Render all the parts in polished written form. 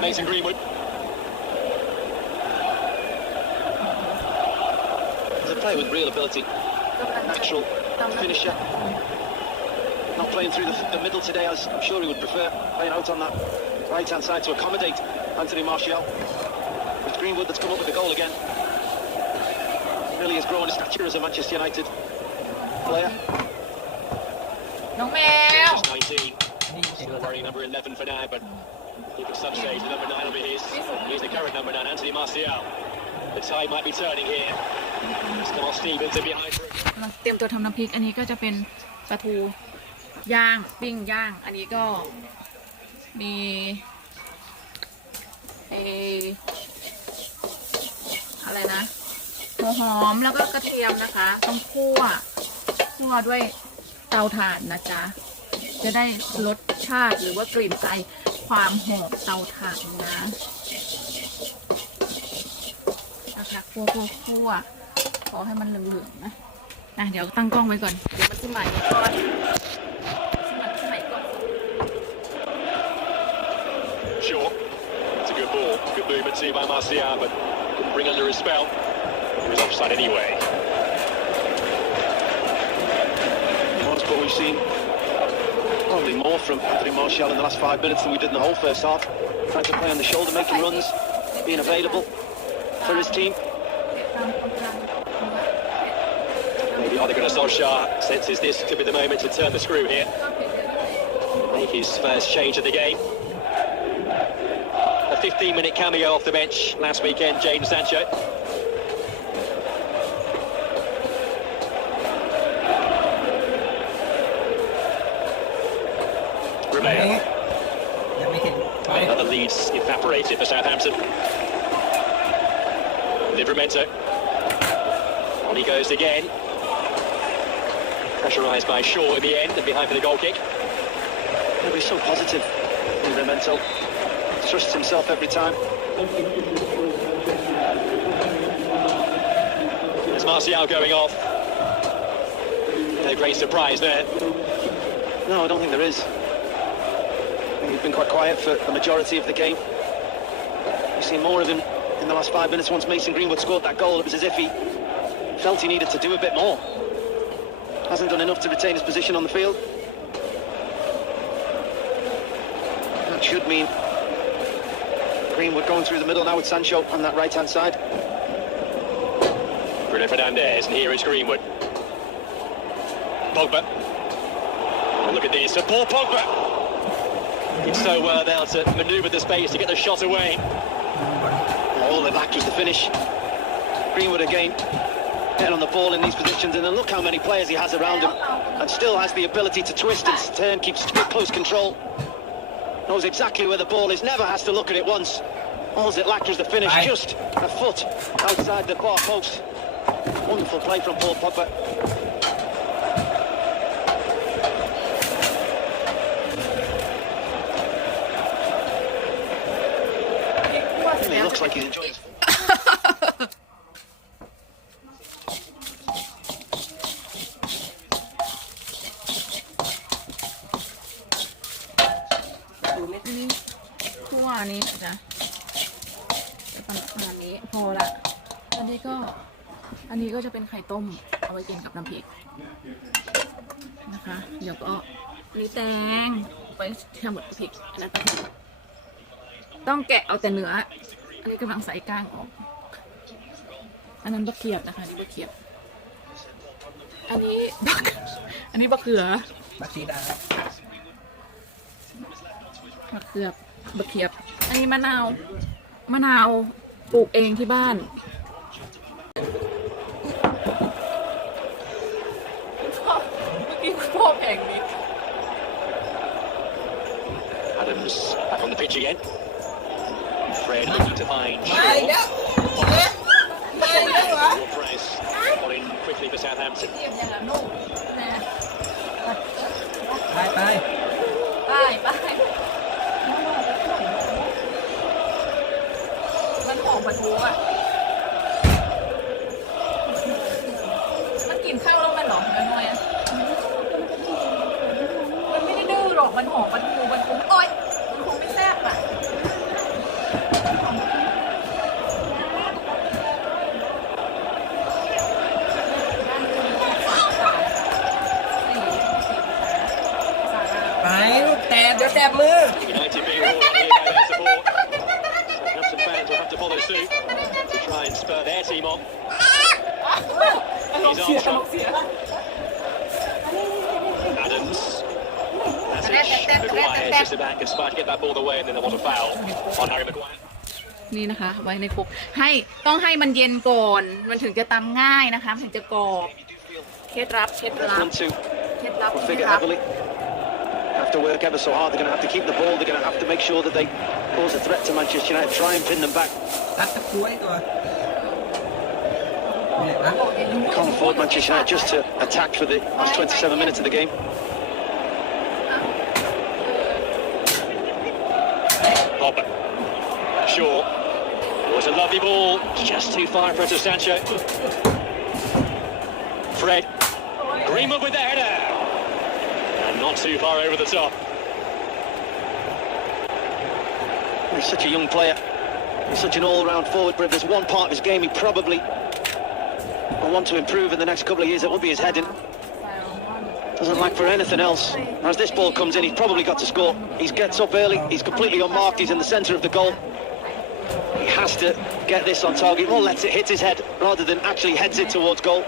Mason Greenwood. He's a player with real ability, natural finisher. Not playing through the middle today, as I'm sure he would prefer, playing out on that right-hand side to accommodate Anthony Martial. It's Greenwood that's come up with the goal again. Really has grown his stature as a Manchester United player. น้องแมว Just 19. Still wearing number 11 for now, but I think at some stage the number 9 will be his. Here's the current number 9, Anthony Martial. The tide might be turning here. Still Stevens in behind for it. เตรียมตัวทำน้ำพริกอันนี้ก็จะเป็นปลาทูย่างปิ้งย่างอันนี้ก็มีอะไรนะหัวหอมแล้วก็กระเทียมนะคะต้องคั่วด้วยเตาถ่านนะจ๊ะจะได้รสชาติหรือว่ากลิ่นใจความหอมเตาถ่านนะคะคั่วขอให้มันเหลืองๆนะเดี๋ยวตั้งกล้องไว้ก่อนเดี๋ยวมันจะใหม่ก่อนSure, it's a good ball, good movement seen by Martial, but couldn't bring under his spell. He was offside anyway. But we've seen probably more from Anthony Martial in the last 5 minutes than we did in the whole first half. Trying to play on the shoulder, making runs, being available for his team. Maybe Ole Gunnar Solskjaer senses this could be the moment to turn the screw here. Make his first change of the game. A 15-minute cameo off the bench last weekend, Jadon Sancho. Romeo. Other leads evaporated for Southampton. Livramento. On he goes again. Pressurised by Shaw in the end and behind for the goal kick. He'll be so positive, Livramento. Trusts himself every time. There's Martial going off. No great surprise there. No, I don't think there is. I think he's been quite quiet for the majority of the game. We've seen more of him in the last 5 minutes. Once Mason Greenwood scored that goal, it was as if he felt he needed to do a bit more. Hasn't done enough to retain his position on the field. That should mean Greenwood going through the middle now with Sancho on that right-hand side. Bruno Fernandes, and here is Greenwood. Pogba. And look at this, poor Pogba. It's so well now to manoeuvre the space to get the shot away. All that lacked was the finish. Greenwood again, getting on the ball in these positions, and then look how many players he has around him, and still has the ability to twist and turn, keeps close control. Knows exactly where the ball is, never has to look at it once. All it lacked was the finish, just a foot outside the far post. Wonderful play from Paul Pogba. He looks like he's enjoying it. คั่วอันนี้นะประมาณนี้พอละอันนี้ก็จะเป็นไข่ต้มเอาไว้กินกับน้ำพริกนะคะเดี๋ยวก็นี่แตงไปทำหมดพริกอันนั้นต้องแกะเอาแต่เนื้ออันนี้กำลังใส่ก้างออกอันนั้นบะเขียบนะคะนี่บะเขียบอันนี้บะเขือบะชีดาบะเขือบะเขียบอันนี้มะนาวปลูกเองที่บ้านกินพ่อแพงนี้ Adams back on the pitch again. Fred looking to find Shaw. Press. Got in quickly for Southampton. ไปมันหอมปลาทูอ่ะมันกินข้าวแล้วมันหรอน้อยอ่ะมันไม่ได้ดื้อหรอกมันหอมปลาทูมันคงโอ๊ยมันคงไม่แซ่บอ่ะ บมือ United being hauled up here by their support. Southampton fans will have to follow suit to try and spur their team on. อารมณ์เสียอารมณ์เสีย Adams. Message. Maguire just about conspired to get that ball away, and then there was a foul on Harry Maguire. นี่นะคะ ไว้ในคุกต้องให้มันเย็นก่อน มันถึงจะตำง่ายนะคะถึงจะกรอบเคล็ดลับ 1-2 will figure ลับ heavily. Have to work ever so hard. They're going to have to keep the ball. They're going to have to make sure that they pose a threat to Manchester United. Try and pin them back. ตัดตะกรวยตัวเนี่ยนะ Can't afford Manchester United just to attack for the last 27 minutes of the game. Hopper. Shaw. It was a lovely ball. Just too far in front of Sancho. Fred. Greenwood with the header. And not too far over the top. He's such a young player. He's such an all-round forward, but if there's one part of his game he probably will want to improve in the next couple of years, it will be his heading. Doesn't lack for anything else. As this ball comes in, he's probably got to score. He gets up early, he's completely unmarked, he's in the centre of the goal. He has to get this on target, or lets it hit his head rather than actually heads it towards goal.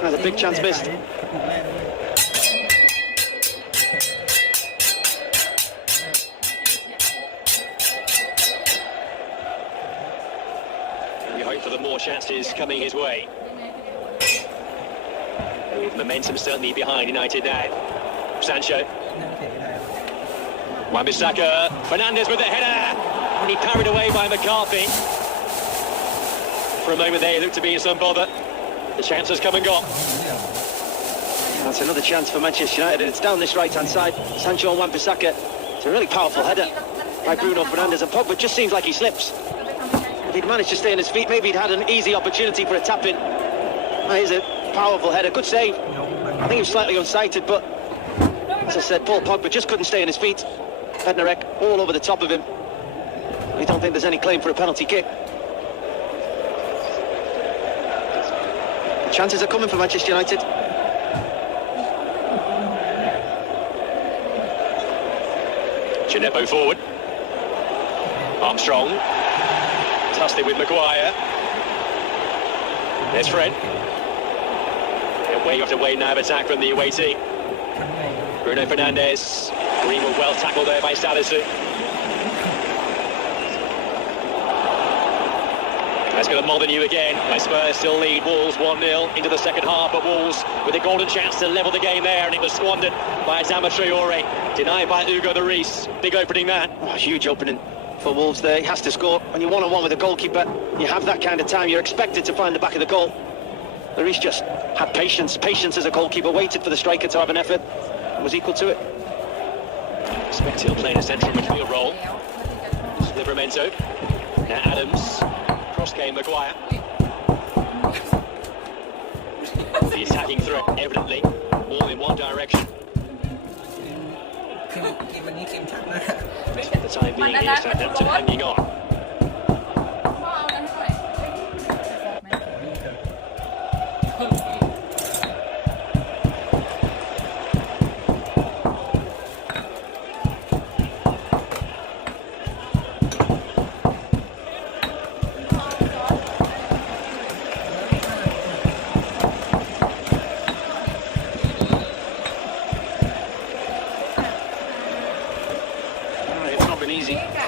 There's a big chance missed. We hope for the more chances coming his way. With momentum certainly behind United now. Sancho. Wan-Bissaka. Fernandes with the header. And he parried away by McCarthy. For a moment there, he looked to be in some bother. The chance has come and gone. That's another chance for Manchester United. It's down this right-hand side. Sancho and Wan-Bissaka. It's a really powerful header by Bruno Fernandes. And Pogba just seems like he slips. If he'd managed to stay on his feet, maybe he'd had an easy opportunity for a tap-in. Here's a powerful header. Good save. I think he was slightly unsighted, but as I said, Paul Pogba just couldn't stay on his feet. Bednarek all over the top of him. We don't think there's any claim for a penalty kick. The chances are coming for Manchester United. Gineppo forward. Armstrong. Tossed it with Maguire. There's Fred. Way after way now of attack from the away team. Bruno Fernandes. Greenwood well tackled there by Salisu. That's going to Molyneux again. Spurs still lead Wolves 1-0 into the second half, but Wolves with a golden chance to level the game there, and it was squandered by Adama Traore, denied by Hugo Lloris. Big opening that. Oh, huge opening for Wolves there. He has to score. When you're one-on-one with a goalkeeper, you have that kind of time. You're expected to find the back of the goal. Lloris just had patience as a goalkeeper, waited for the striker to have an effort, and was equal to it. Expect he'll play in a central midfield role. Livramento. Now Adams. Cross game Maguire. The attacking threat evidently all in one direction. For the time being, here's Southampton hanging on.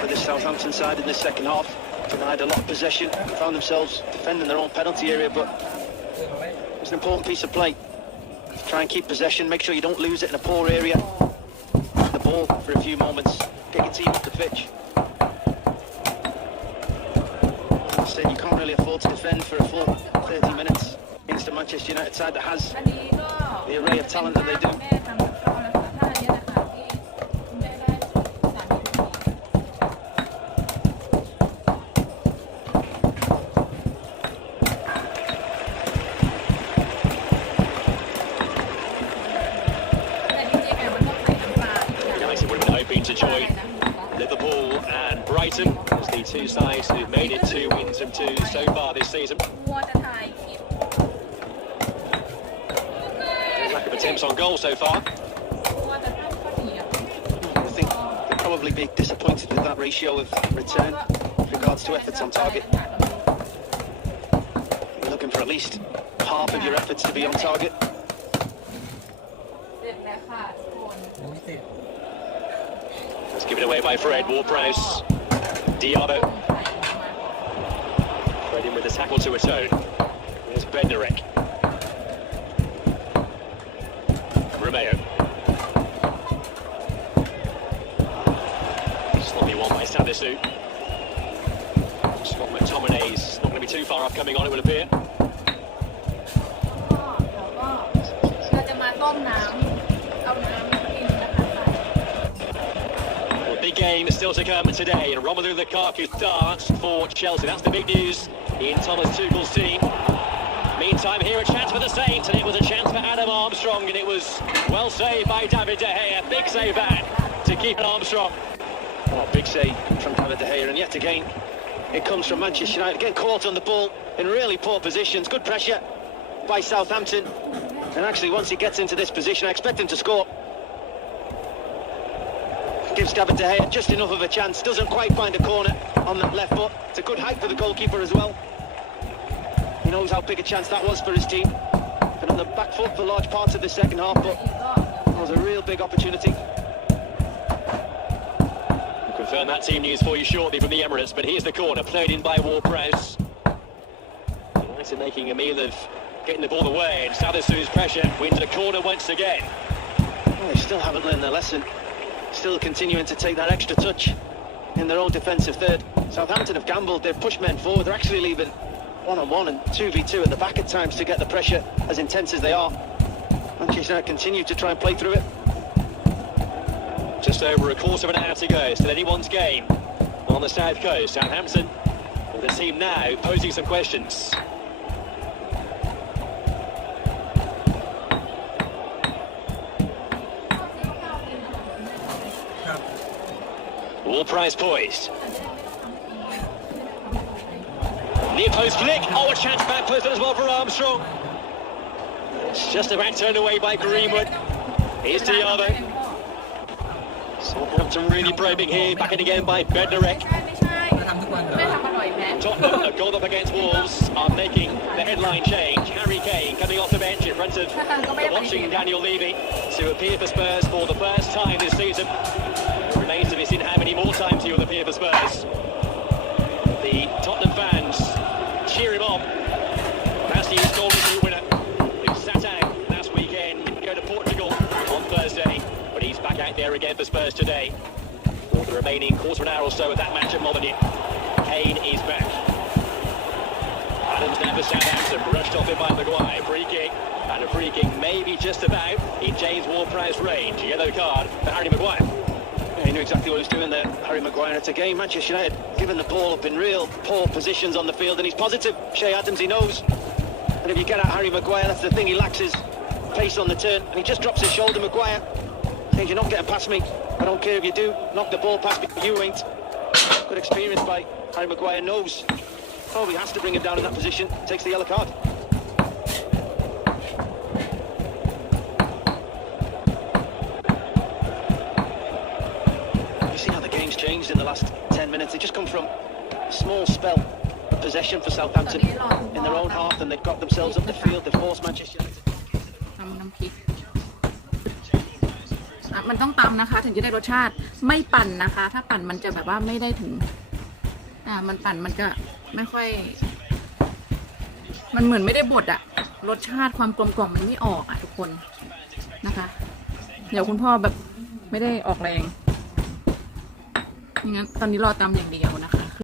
For the Southampton side in the second half, denied a lot of possession, found themselves defending their own penalty area, but it was an important piece of play. Try and keep possession, make sure you don't lose it in a poor area. The ball for a few moments, get your team up the pitch. Instead, you can't really afford to defend for a full 30 minutes against a Manchester United side that has the array of talent that they do. To join Liverpool and Brighton as the two sides who've made it 2 wins and 2 so far this season. Lack of attempts on goal so far. I think probably be disappointed with that ratio of return with regards to efforts on target. You're looking for at least half of your efforts to be on target. เสร็จแล้วค่ะทุกคน ยังไม่เสร็จ It's given away by Fred Ward-Prowse. Diallo. Fred in with the tackle to atone. There's Bednarek. Romeo. Sloppy one by Sandersu. Scott McTominay's not going to be too far off coming on, it will appear. เราจะมาต้มน้ำเอาน้ำกินนะคะ Well, big game still to come today, and Romelu Lukaku starts for Chelsea. That's the big news in Thomas Tuchel's team. Meantime, here a chance for the Saints, and it was a chance for Adam Armstrong, and it was well saved by David De Gea. Big save back to keep it Armstrong. Oh, big save from David De Gea, and yet again, it comes from Manchester United. Getting caught on the ball in really poor positions. Good pressure by Southampton. And actually, once he gets into this position, I expect him to score. Gives David De Gea just enough of a chance. Doesn't quite find a corner on that left foot. It's a good height for the goalkeeper as well. He knows how big a chance that was for his team. Been on the back foot for large parts of the second half, but it was a real big opportunity. We'll confirm that team news for you shortly from the Emirates, but here's the corner, played in by Ward-Prowse. United making a meal of getting the ball away, and Sandersu's pressure wins the corner once again. Well, they still haven't learned their lesson. Still continuing to take that extra touch in their own defensive third. Southampton have gambled, they've pushed men forward, they're actually leaving 1-on-1 and 2v2 at the back at times to get the pressure as intense as they are. Manchester United continue to try and play through it. Just over a quarter of an hour to go, still anyone's game on the south coast. Southampton with the team now posing some questions. Ward-Prowse poised. Near post flick. Oh, a chance back post as well for Armstrong. It's just about turned away by Greenwood. Here's Diallo. Southampton really probing here. Back in again by Bednarek. มาทำทุกวันเหรอ ไม่ทำอร่อยแพ้ Tottenham have gone up against Wolves are making the headline change. Harry Kane coming off the bench in front of the watching Daniel Levy to appear for Spurs for the first time this season. It remains to be seen how many more times he will appear for Spurs. The Tottenham fans cheer him on. That's the golden boot winner who sat out last weekend. Didn't go to Portugal on Thursday, but he's back out there again for Spurs today. For the remaining quarter of an hour or so of that match at Molineux. Kane is back. Adams there for Southampton, brushed off it by Maguire. Free kick, and a free kick maybe just about in James Ward-Prowse range. Yellow card for Harry Maguire. Yeah, he knew exactly what he was doing there, Harry Maguire. It's a game Manchester United giving the ball up in real poor positions on the field, and he's positive. Shea Adams, he knows. And if you get at Harry Maguire, that's the thing, he lacks his pace on the turn, and he just drops his shoulder. Maguire says, "You're not getting past me. I don't care if you do. Knock the ball past me, you ain't." Good experience by Harry Maguire, knows. Oh, he has to bring him down in that position. Takes the yellow card. You see how the game's changed in the last 10 minutes. They just come from a small spell of possession for Southampton in their own half, and they've got themselves up the field. They've forced Manchester United. ตำน้ำพริกมันต้องตำนะคะถึงจะได้รสชาติไม่ปั่นนะคะ ถ้าปั่นมันจะแบบว่าไม่ได้ถึงมันปั่นมันจะไม่ค่อยมันเหมือนไม่ได้บดอะรสชาติความกลมกล่อมมันไม่ออกอะทุกคนนะคะ เดี๋ยวคุณพ่อแบบไม่ได้ออกแรงงั้นตอนนี้รอตำอย่างเดียวนะคะ